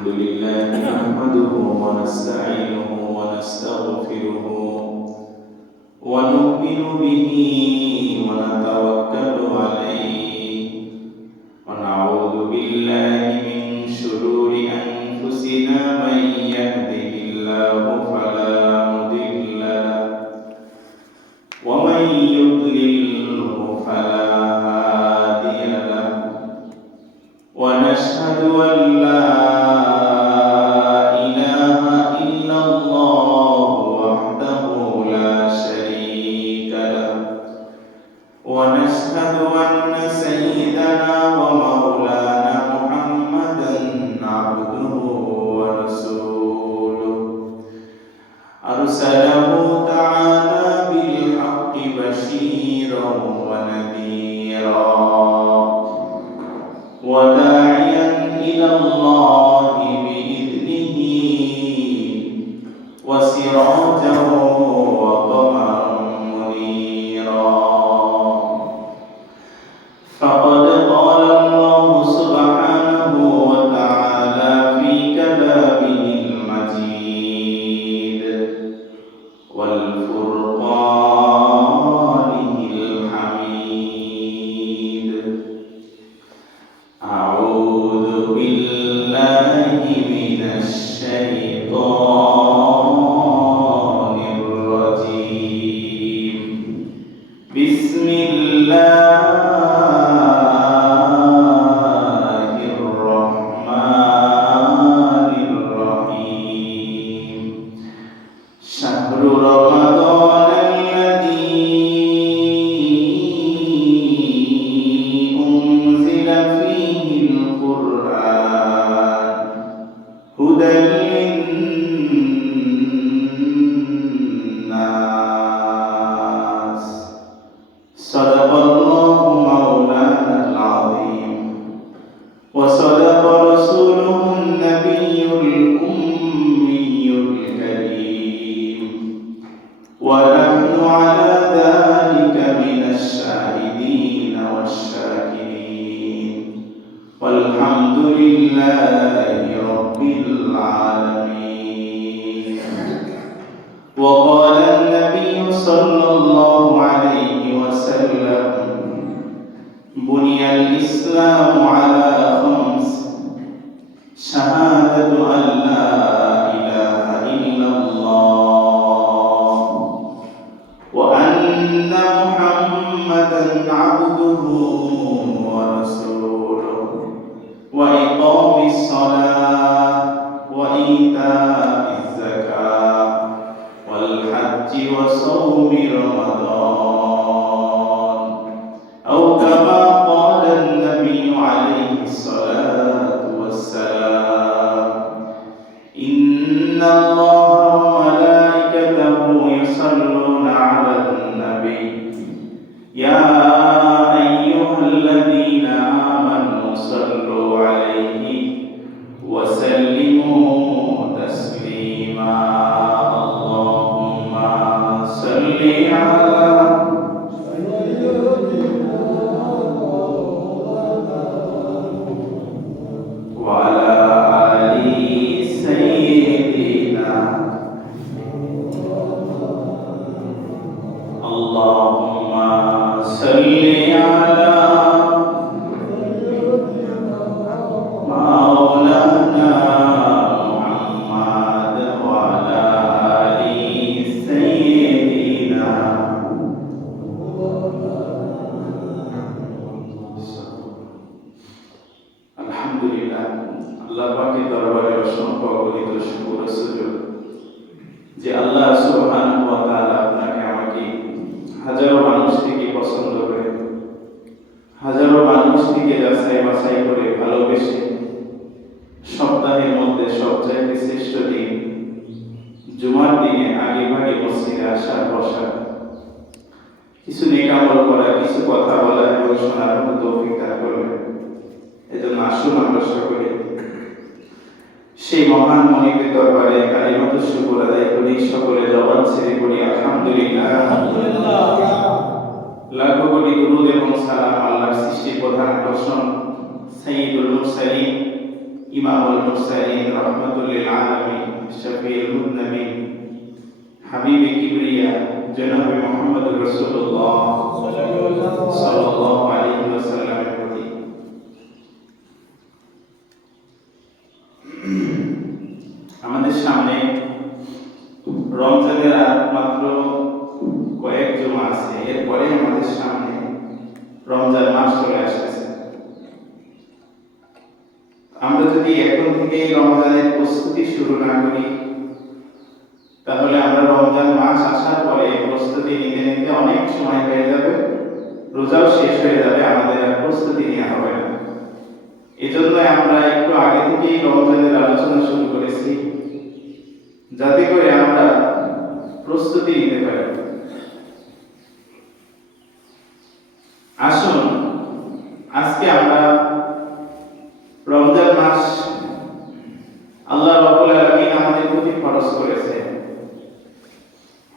الحمد لله نحمده ونستعينه ونستغفره ونؤمن به ونتوكل عليه ونعوذ بالله من شرور أنفسنا من يهده الله فلا مضل له ومن يضلله فلا هادي له ونشهد أن لا إله إلا الله وحده لا شريك له ونشهد أن سيدنا ومولانا محمدا عبده ورسوله أرسله تعالى بالحق بشيرا ونذيرا وداعيا إلى الله بإذنه وسراجا وقمرا منيرا فقد قال الله سبحانه وتعالى في كتابه المجيد والفرقان الحميد أعوذ بالله من الشيطان الرجيم بسم الله الرحمن الرحيم شهر رمضان الذي أنزل فيه القرآن هدى للناس صدق الله مولانا العظيم وصدق رسوله النبي الأمي الكريم ونحن على ذلك من الشاهدين والشاكرين والحمد لله رب العالمين وقال النبي صلى الله عليه وسلم بني الإسلام على خمس شهادة أن لا إله إلا الله وأن محمدا عبده ورسوله وإقام الصلاة وإيتاء الزكاة والحج وصوم رمضان أو كما قال النبي عليه الصلاة والسلام إن الله وملائكته يصلون على النبي يا أيها الذين آمنوا صلوا عليه وسلموا تسليما اللهم صل على وعلى آل سيدنا اللهم صل على مولانا محمد وعلى آل سيدنا আলহামদুলিল্লাহ আল্লাহ পাকের দরবারে অসংখ্য অগণিত শুকর ও সুজুদ যে আল্লাহ সুবহানাহু ওয়া তাআলা আপনাকে আমাকে হাজারো মানুষ থেকে পছন্দ করে হাজারো মানুষ থেকে যাচাই বাছাই করে ভালোবেসে সপ্তাহের মধ্যে সবচাইতে শ্রেষ্ঠ দিন জুমার দিনে আগে ভাগে মসজিদে আসা বসা কিছু নেক আমল করা কিছু কথা বলা এবং শোনার মতো তৌফিক দান করবেন এজন্য আসুন আমরা সকলে সেই মহান মনিবের দরবারে কালিমাতু শুকর আদায় করি সকলে জবান ছেড়ে করি আলহামদুলিল্লাহ লাখো কোটি দুরূদ এবং সালাম আল্লাহর সৃষ্টির প্রধান আকর্ষণ সাইয়্যিদুল মুরসালিন ইমামুল মুরসালিন, রাহমাতুল লিল আলামিন, শফিউল মুযনিবিন, হাবিবে কিবরিয়া জনাবে মুহাম্মদুর রাসূলুল্লাহ সাল্লাল্লাহু আলাইহি ওয়াসাল্লামের প্রতি আমাদের সামনে রমজানের আর মাত্র কয়েক জুমা আছে, এরপরে আমাদের সামনে রমজান মাস চলে আসতেছে। আমরা যদি এখন থেকে রমজানের প্রস্তুতি শুরু না করি, তাহলে আমরা রমজান মাস আসার পরে প্রস্তুতি নিতে নিতে অনেক সময় হয়ে যাবে, রোজাও শেষ হয়ে যাবে, আমাদের আর প্রস্তুতি নেওয়া হবে না। এই জন্য আমরা একটু আগে থেকেই রমজানের আলোচনা শুরু করেছি, যাতে করে আমরা প্রস্তুতি নিতে পারি। আসুন আজকে আমরা রমজান মাস আল্লাহ রাব্বুল আলামিন আমাদের প্রতি ফরজ করেছে।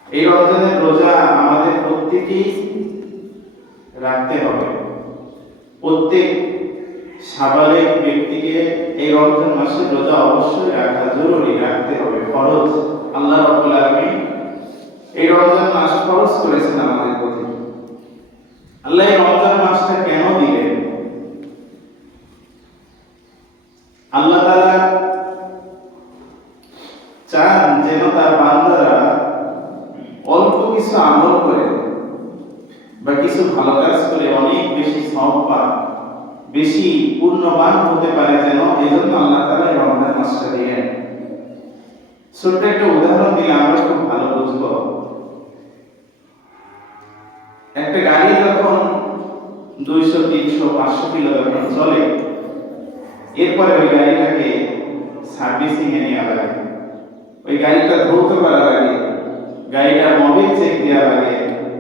এই রমজানের রোজা আমাদের প্রত্যেকেই রাখতে হবে। প্রত্যেক সাবালেগ ব্যক্তিকে এই রমজান মাসের রোজা অবশ্যই রাখা জরুরি, রাখতে হবে, ফরজ। আল্লাহ রাব্বুল আলামিন এই রমজান মাস ফরজ করেছেন আমাদের প্রতি। আল্লাহ এই রমজান মাসটা কেন দিলেন? আল্লাহ তাআলা চান যেন তার বান্দারা অল্প কিছু আমল করে বা কিছু ভালো কাজ করে অনেক বেশি সওয়াব পায়, বেশি পুণ্যবান হতে পারে, যেন এজন্য আল্লাহ তাআলা এই রমজান মাসটা দিলেন। ছোট্ট একটা উদাহরণ দিলে আমরা খুব ভালো বুঝবো। একটা গাড়ি যখন 200, 300, 500 কিলো যখন চলে, এরপরে ওই গাড়িটাকে সার্ভিসিং এ নেওয়া লাগে, ওই গাড়িটা ধুতে করা লাগে, গাড়িটার মোবিল চেক দেওয়া লাগে,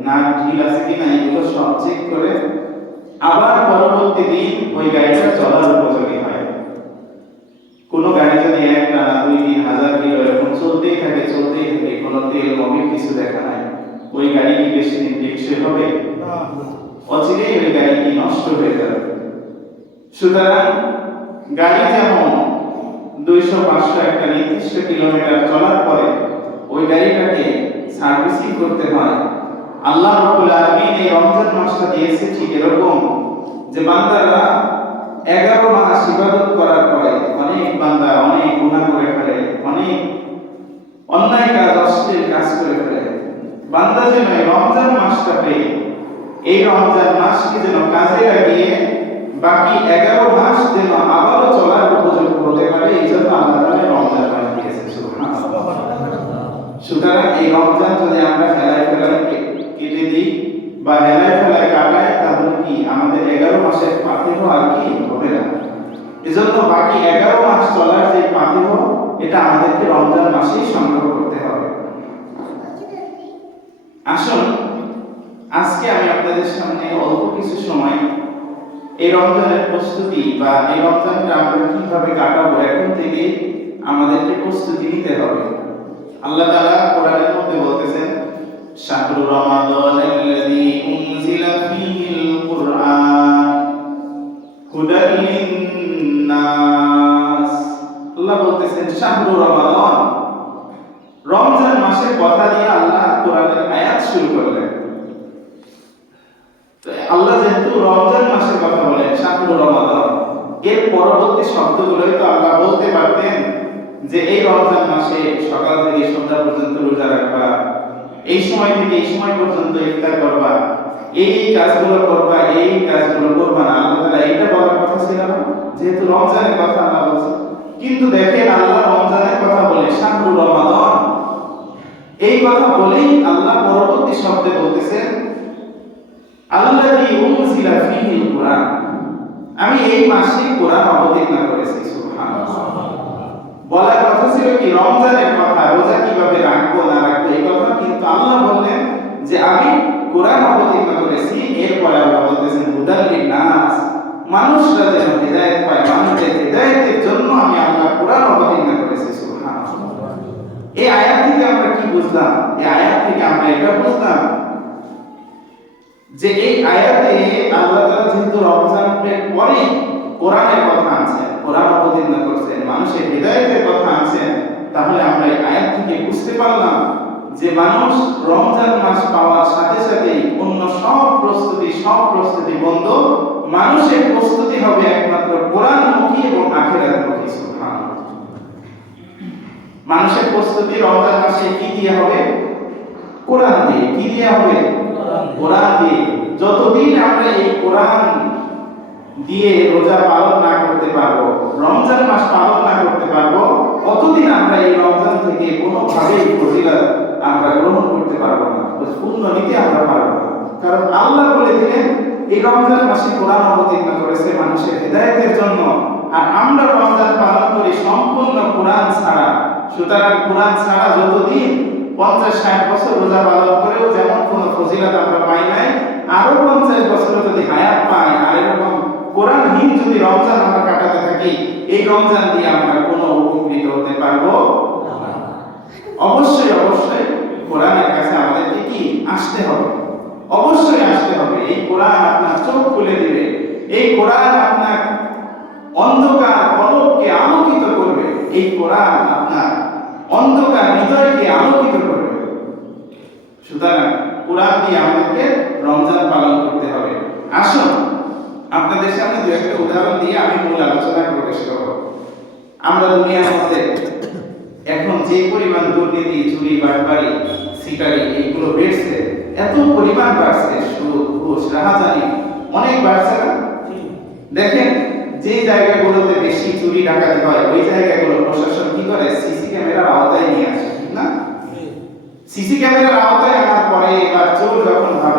নাট ঢিল আছে কিনা এগুলো সব চেক করে আবার পরবর্তী দিন ওই গাড়িটা চলার উপযোগী হয়। কোনো গাড়ি যদি একটানা 2-3 হাজার কিলো এরকম চলতেই থাকে, কোনো তেল মোবিল কিছু দেখা নাই, ওই গাড়ি কি বেশি দিন টেকসই হবে? অচিরেই ওই গাড়িটি নষ্ট হয়ে যাবে। সুতরাং গাড়ি যেমন 200-500 একটা নির্দিষ্ট কিলোমিটার চলার পরে ওই গাড়িটাকে সার্ভিসিং করতে হয়, আল্লাহ রাব্বুল আলামিন এই রমজান মাসটা দিয়েছে ঠিক এরকম, যে বান্দারা 11 মাস ইবাদত করার পরে অনেক বান্দা অনেক গুনাহ করে ফেলে, অনেক অন্যায় কাজ, অশ্লীল কাজ করে ফেলে। বান্দা যেন এই রমজান মাসটা পেয়ে এই রমজান মাসকে যেন কাজে লাগিয়ে বাকি 11 মাস যেন আবারও চলার উপযুক্ত হতে পারে, এই জন্য আল্লাহ তাআলা রমজান মাস দিয়েছেন। সুবহানাল্লাহ। সুতরাং এই রমজান যদি আমরা হেলায় ফেলায় কেটে দিই বা হেলায় ফেলায় কাটাই, তাহলে কি আমাদের 11 মাসের পাথেহ আর কি হবে না। এজন্য বাকি 11 মাস চলার যে পাথেহ, এটা আমাদেরকে রমজান মাসেই সংগ্রহ করতে হবে। আসুন আজকে আমি আপনাদের সামনে অল্প কিছু সময় এই রমজানের প্রস্তুতি বা এই রমজানটা আমরা কিভাবে কাটাবো, এখন থেকে আমাদেরকে প্রস্তুতি নিতে হবে। আল্লাহ তাআলা কোরআনের মধ্যে বলতেছেন, শাহরু রমাদানাল্লাযী উনজিলা ফীহিল কুরআন হুদাল লিন্নাস। আল্লাহ বলতেছেন শাহরু রমাদান, রমজান মাসের কথা দিয়ে আল্লাহ কোরআনের আয়াত শুরু করলেন। আল্লাহ যেহেতু রমজান মাসের কথা বলেন, শাহরু রমাদান, এর পরবর্তী শব্দগুলোই তো আল্লাহ বলতে পারতেন যে এই রমজান মাসে সকাল থেকে সন্ধ্যা পর্যন্ত রোজা রাখবা, এই সময় থেকে এই সময় পর্যন্ত ইফতার করবা, এই কাজগুলো করবা, এই কাজগুলো করবা না। আল্লাহ তাআলা এটা বলার কথা ছিল না, যেহেতু রমজানের কথা আল্লাহ বলছে। কিন্তু দেখেন আল্লাহ রমজানের কথা বলে শাহরু রমাদান, এই কথা বলেই আল্লাহ পরবর্তী শব্দে বলতেছেন আল্লাযী উনজিলা ফীহিল কুরআন, আমি এই মাসে কোরআন অবতীর্ণ করেছি। সুবহানাল্লাহ। বলার কথা ছিল কি রমজানের কথা, রোজা কিভাবে রাখবো না রাখবো এই কথা, কিন্তু আল্লাহ বললেন যে আমি কোরআন অবতীর্ণ করেছি। এরপরে আল্লাহ বলতেছেন হুদাল লিন্নাস, মানুষরা যেন হেদায়েত পায়, মানুষদের হেদায়েতের জন্য আমি আল্লাহ কোরআন অবতীর্ণ করেছি। সুবহানাল্লাহ। এই আয়াত থেকে আমরা কি বুঝলাম? এই আয়াত থেকে আমরা এটা বুঝলাম যে এই আয়াতে আল্লাহ তাআলা যেহেতু রমজানের পরে কোরআনের কথা আনছেন, কোরআন অবতীর্ণ করছে, কি সুবহানাল্লাহ। মানুষের প্রস্তুতি রমজান মাসে কি দিয়ে হবে? কোরআন দিয়ে। কি দিয়ে হবে? কোরআন দিয়ে। যতদিন আমরা এই কোরআন দিয়ে রোজা পালন না করতে পারবো, রমজান মাস পালন না করতে পারবো, অতদিন আমরা এই রমজান থেকে কোনোভাবেই ফজিলত আমরা গ্রহণ করতে পারবো না, পূর্ণ নিতে আমরা পারবো না। কারণ আল্লাহ বলে দিলেন এই রমজান মাসে কোরআন অবতীর্ণ করেছে মানুষের হেদায়েতের জন্য, আর আমরা রমজান পালন করি সম্পূর্ণ কোরআন ছাড়া। সুতরাং কোরআন ছাড়া যতদিন 50-60 বছর রোজা পালন করেও যেমন কোনো ফজিলত আমরা পাই নাই, আরো 50 বছর যদি হায়াত পাই আর এরকম কোরআনহীন যদি রমজান আমরা কাটাতে থাকি, এই রমজান দিয়ে আমরা কোনো উপকৃত হতে পারবো না। অবশ্যই অবশ্যই কোরআনের কাছে আমাদেরকে কি আসতে হবে, অবশ্যই আসতে হবে। এই কোরআন আপনার চোখ খুলে দিবে, এই কোরআন আপনার অন্ধকার কলবকে আলোকিত করবে, এই কোরআন আপনার অন্ধকার হৃদয়কে আলোকিত করবে। সুতরাং কোরআন দিয়ে আমাদেরকে রমজান পালন করতে হবে। আসুন আপনাদের সামনে দু একটা উদাহরণ দিয়ে আমি মূল আলোচনায় প্রবেশ করব। আমরা দুনিয়ার মধ্যে এখন যে পরিমাণ দুর্নীতি, চুরি, বাটপারি, সিটারি এইগুলো বেড়েছে, এত পরিমাণ বাড়ছে, সুদ, ঘুষ, রাহাজানি অনেক বাড়ছে না? দেখেন যে জায়গাগুলোতে বেশি চুরি ডাকাতি হয় ওই জায়গাগুলো প্রশাসন কি করে? সিসি ক্যামেরার আওতায় নিয়ে আসে, ঠিক না? সিসি ক্যামেরার আওতায় আনার পরে এবার চোর যখন ভাবে